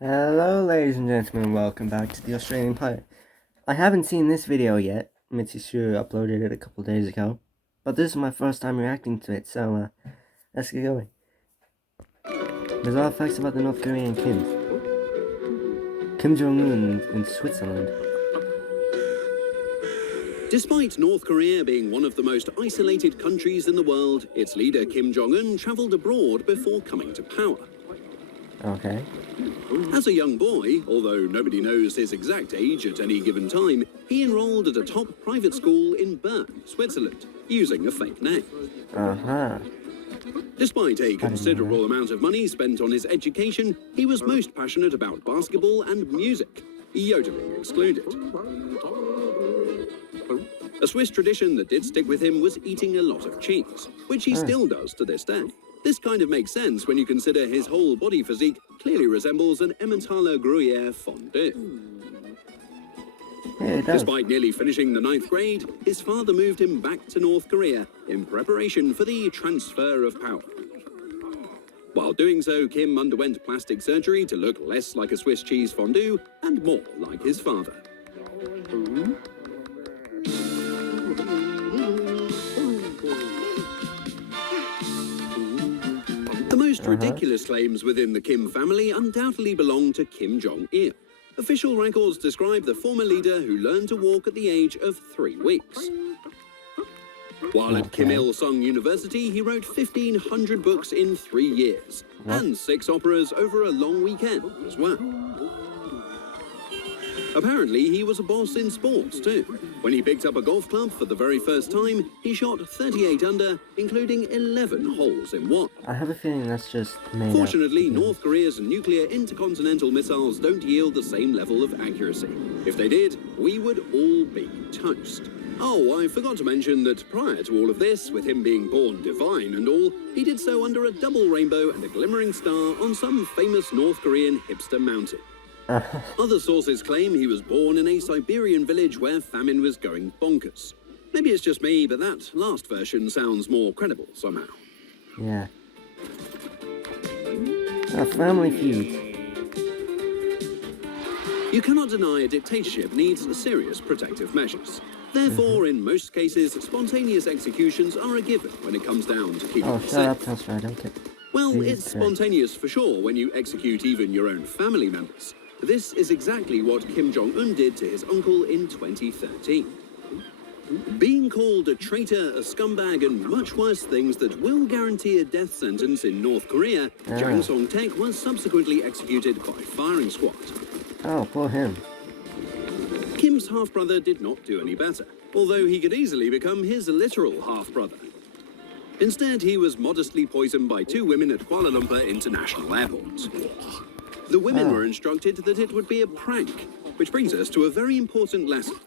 Hello ladies and gentlemen, welcome back to the Australian Pilot. I haven't seen this video yet. Mitsi uploaded it a couple days ago, but this is my first time reacting to it, so let's get going. Bizarre facts about the North Korean Kim Jong-un in Switzerland. Despite North Korea being one of the most isolated countries in the world, its leader Kim Jong-un travelled abroad before coming to power. Okay. As a young boy, although nobody knows his exact age at any given time, he enrolled at a top private school in Bern, Switzerland, using a fake name. Despite a considerable amount of money spent on his education, he was most passionate about basketball and music, yodeling excluded. A Swiss tradition that did stick with him was eating a lot of cheese, which he still does to this day. This kind of makes sense when you consider his whole body physique clearly resembles an Emmentaler Gruyere fondue. Yeah, despite nearly finishing the 9th grade, his father moved him back to North Korea in preparation for the transfer of power. While doing so, Kim underwent plastic surgery to look less like a Swiss cheese fondue and more like his father. The most ridiculous claims within the Kim family undoubtedly belong to Kim Jong-il. Official records describe the former leader who learned to walk at the age of 3 weeks. While at Kim Il-sung University, he wrote 1,500 books in 3 years, and 6 operas over a long weekend as well. Apparently, he was a boss in sports too. When he picked up a golf club for the very first time, he shot 38 under, including 11 holes in one. I have a feeling that's just made Fortunately, North Korea's nuclear intercontinental missiles don't yield the same level of accuracy. If they did, we would all be toast. Oh, I forgot to mention that prior to all of this, with him being born divine and all, he did so under a double rainbow and a glimmering star on some famous North Korean hipster mountain. Other sources claim he was born in a Siberian village where famine was going bonkers. Maybe it's just me, but that last version sounds more credible somehow. Yeah. A family feud. You cannot deny a dictatorship needs serious protective measures. Therefore, in most cases, spontaneous executions are a given when it comes down to keeping Oh, safe. shut up, that's right, okay. Well, it's spontaneous for sure when you execute even your own family members. This is exactly what Kim Jong-un did to his uncle in 2013. Being called a traitor, a scumbag, and much worse things that will guarantee a death sentence in North Korea, Jang Song-taek was subsequently executed by firing squad. Oh, poor him. Kim's half-brother did not do any better, although he could easily become his literal half-brother. Instead, he was modestly poisoned by 2 women at Kuala Lumpur International Airport. The women were instructed that it would be a prank, which brings us to a very important lesson.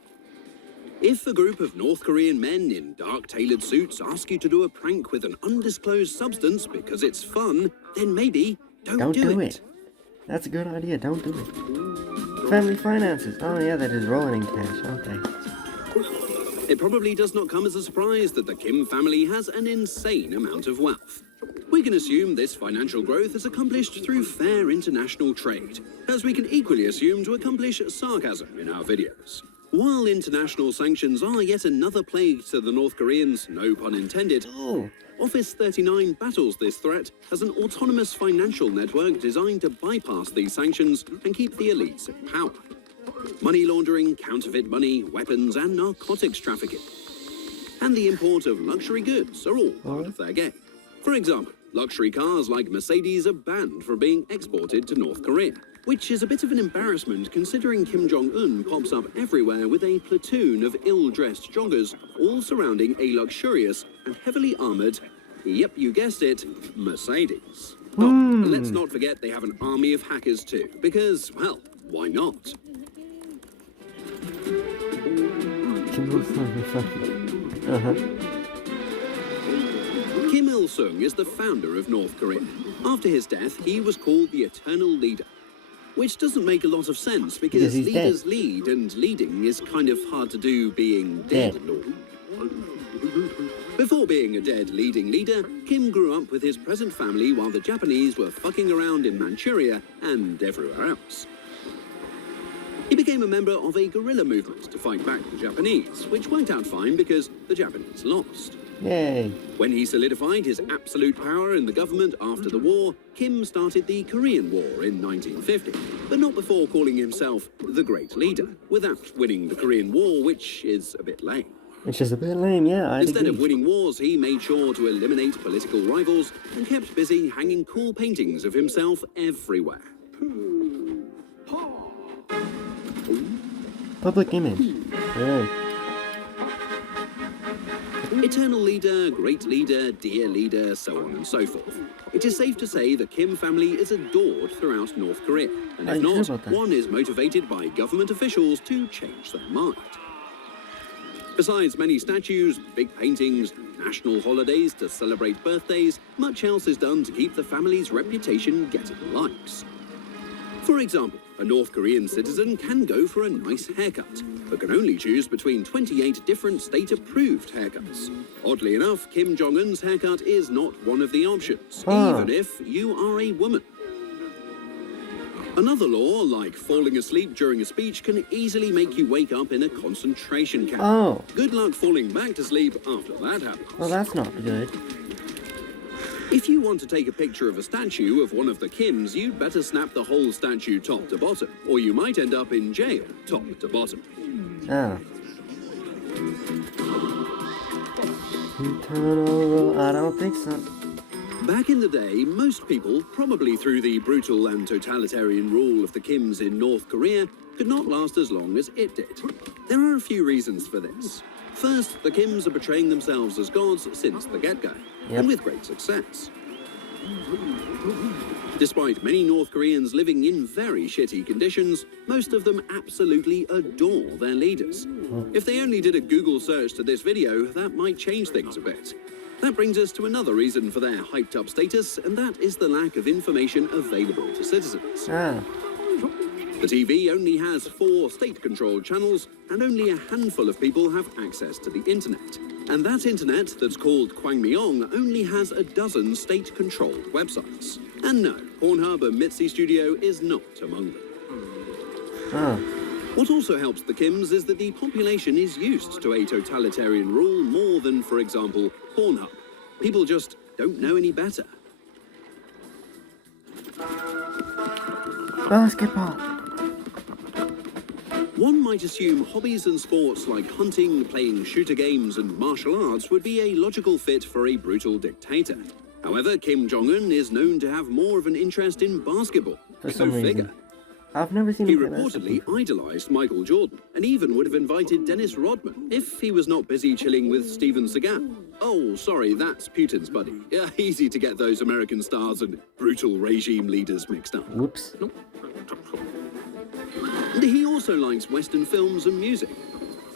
If a group of North Korean men in dark tailored suits ask you to do a prank with an undisclosed substance because it's fun, then maybe don't do it. That's a good idea, don't do it. Family finances. Oh yeah, that is rolling in cash, aren't they? It probably does not come as a surprise that the Kim family has an insane amount of wealth. We can assume this financial growth is accomplished through fair international trade, as we can equally assume to accomplish sarcasm in our videos. While international sanctions are yet another plague to the North Koreans, no pun intended, Office 39 battles this threat as an autonomous financial network designed to bypass these sanctions and keep the elites in power. Money laundering, counterfeit money, weapons, and narcotics trafficking. And the import of luxury goods are all part of their game. For example, luxury cars like Mercedes are banned from being exported to North Korea, which is a bit of an embarrassment considering Kim Jong-un pops up everywhere with a platoon of ill-dressed joggers, all surrounding a luxurious and heavily armored, yep, you guessed it, Mercedes. Oh, and let's not forget they have an army of hackers too, because, well, why not? Kim Il-sung is the founder of North Korea. After his death, he was called the Eternal Leader, which doesn't make a lot of sense because leaders lead, and leading is kind of hard to do being dead and all. Before being a dead leading leader, Kim grew up with his present family while the Japanese were fucking around in Manchuria and everywhere else. He became a member of a guerrilla movement to fight back the Japanese, which worked out fine because the Japanese lost. Yay. When he solidified his absolute power in the government after the war, Kim started the Korean War in 1950, but not before calling himself the Great Leader, without winning the Korean War, which is a bit lame. Which is a bit lame, yeah, I'd Instead agree. of winning wars, he made sure to eliminate political rivals and kept busy hanging cool paintings of himself everywhere. Public image. Yeah. Eternal leader, great leader, dear leader, so on and so forth. It is safe to say the Kim family is adored throughout North Korea, and I if heard not, about that. one is motivated by government officials to change their mind. Besides many statues, big paintings, national holidays to celebrate birthdays, much else is done to keep the family's reputation getting likes. For example, a North Korean citizen can go for a nice haircut, but can only choose between 28 different state-approved haircuts. Oddly enough, Kim Jong-un's haircut is not one of the options, even if you are a woman. Another law, like falling asleep during a speech, can easily make you wake up in a concentration camp. Oh. Good luck falling back to sleep after that happens. Well, that's not good. If you want to take a picture of a statue of one of the Kims, you'd better snap the whole statue top to bottom, or you might end up in jail top to bottom. Oh. Eternal, I don't think so. Back in the day, most people, probably through the brutal and totalitarian rule of the Kims in North Korea, could not last as long as it did. There are a few reasons for this. First, the Kims are portraying themselves as gods since the get-go, and with great success. Despite many North Koreans living in very shitty conditions, most of them absolutely adore their leaders. If they only did a Google search to this video, that might change things a bit. That brings us to another reason for their hyped-up status, and that is the lack of information available to citizens. The TV only has 4 state-controlled channels, and only a handful of people have access to the internet. And that internet, that's called Kwangmyong, only has a dozen state-controlled websites. And no, Pornhub and Mitsi Studio is not among them. What also helps the Kims is that the population is used to a totalitarian rule more than, for example, Pornhub. People just don't know any better. Basketball. One might assume hobbies and sports like hunting, playing shooter games, and martial arts would be a logical fit for a brutal dictator. However, Kim Jong-un is known to have more of an interest in basketball. For some Go reason. figure. I've never seen He him play reportedly basketball. idolized Michael Jordan, and even would have invited Dennis Rodman if he was not busy chilling with Steven Seagal. Oh, sorry, that's Putin's buddy. Yeah, easy to get those American stars and brutal regime leaders mixed up. Whoops. And he also likes Western films and music.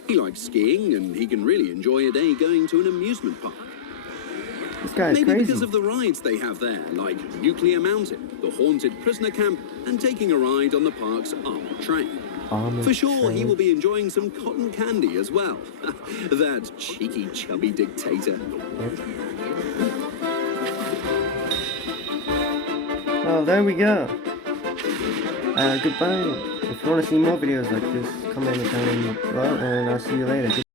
He likes skiing, and he can really enjoy a day going to an amusement park. This guy is Maybe crazy. because of the rides they have there, like Nuclear Mountain, the Haunted Prisoner Camp, and taking a ride on the park's armored train. For sure, he will be enjoying some cotton candy as well. That cheeky, chubby dictator. Well, there we go. Goodbye. If you want to see more videos like this, comment down below, and I'll see you later.